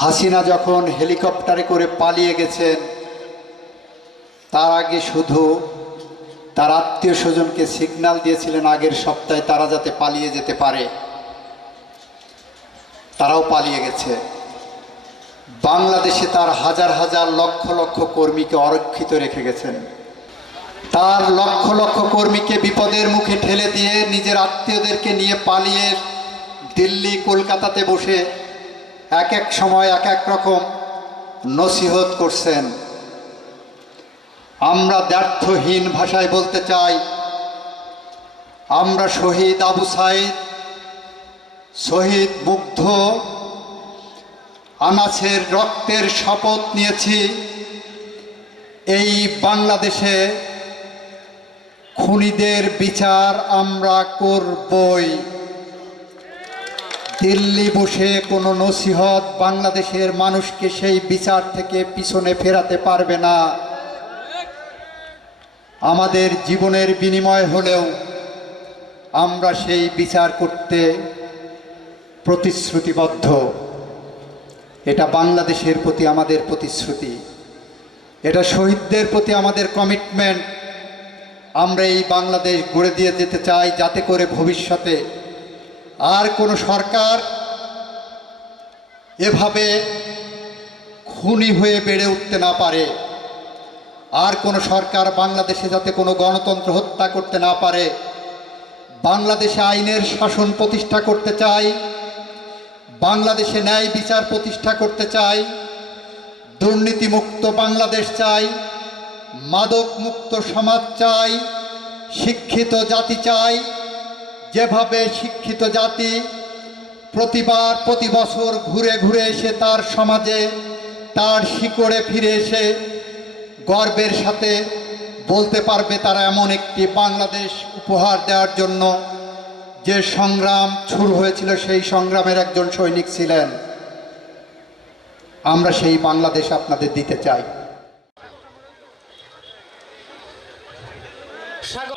হাসিনা যখন হেলিকপ্টারে করে পালিয়ে গেছেন, তার আগে শুধু তার আত্মীয় স্বজনকে সিগনাল দিয়েছিলেন, আগের সপ্তাহে তারা যাতে পালিয়ে যেতে পারে, তারাও পালিয়ে গেছে। বাংলাদেশে তার হাজার হাজার লক্ষ লক্ষ কর্মীকে অরক্ষিত রেখে গেছেন। তার লক্ষ লক্ষ কর্মীকে বিপদের মুখে ঠেলে দিয়ে নিজের আত্মীয়দেরকে নিয়ে পালিয়ে দিল্লি, কলকাতাতে বসে এক এক সময় এক এক রকম নসিহত করছেন। আমরা ব্যর্থহীন ভাষায় বলতে চাই, আমরা শহীদ আবু সাইদ, শহীদ মুগ্ধ আনাসের রক্তের শপথ নিয়েছি। এই বাংলাদেশে খুনিদের বিচার আমরা করবই। দিল্লি বসে কোনো নসিহত বাংলাদেশের মানুষকে সেই বিচার থেকে পিছনে ফেরাতে পারবে না। আমাদের জীবনের বিনিময় হলেও আমরা সেই বিচার করতে প্রতিশ্রুতিবদ্ধ। এটা বাংলাদেশের প্রতি আমাদের প্রতিশ্রুতি। এটা শহীদদের প্রতি আমাদের কমিটমেন্ট আমরা এই বাংলাদেশ গড়ে দিয়ে যেতে চাই যাতে করে ভবিষ্যতে আর কোনো সরকার এভাবে খুনি হয়ে বেড়ে উঠতে না পারে। আর কোনো সরকার বাংলাদেশে যাতে কোনো গণতন্ত্র হত্যা করতে না পারে। বাংলাদেশে আইনের শাসন প্রতিষ্ঠা করতে চাই। বাংলাদেশে ন্যায় বিচার প্রতিষ্ঠা করতে চাই, দুর্নীতিমুক্ত বাংলাদেশ চাই মাদক মুক্ত সমাজ চাই, শিক্ষিত জাতি চাই, যেভাবে শিক্ষিত জাতি প্রতিবার প্রতি বছর ঘুরে ঘুরে এসে তার সমাজে তার শিকড়ে ফিরে এসে গর্বের সাথে বলতে পারবে তারা এমন একটি বাংলাদেশ উপহার দেওয়ার জন্য। যে সংগ্রাম শুরু হয়েছিল, সেই সংগ্রামের একজন সৈনিক ছিলেন। আমরা সেই বাংলাদেশ আপনাদের দিতে চাই। স্বাগত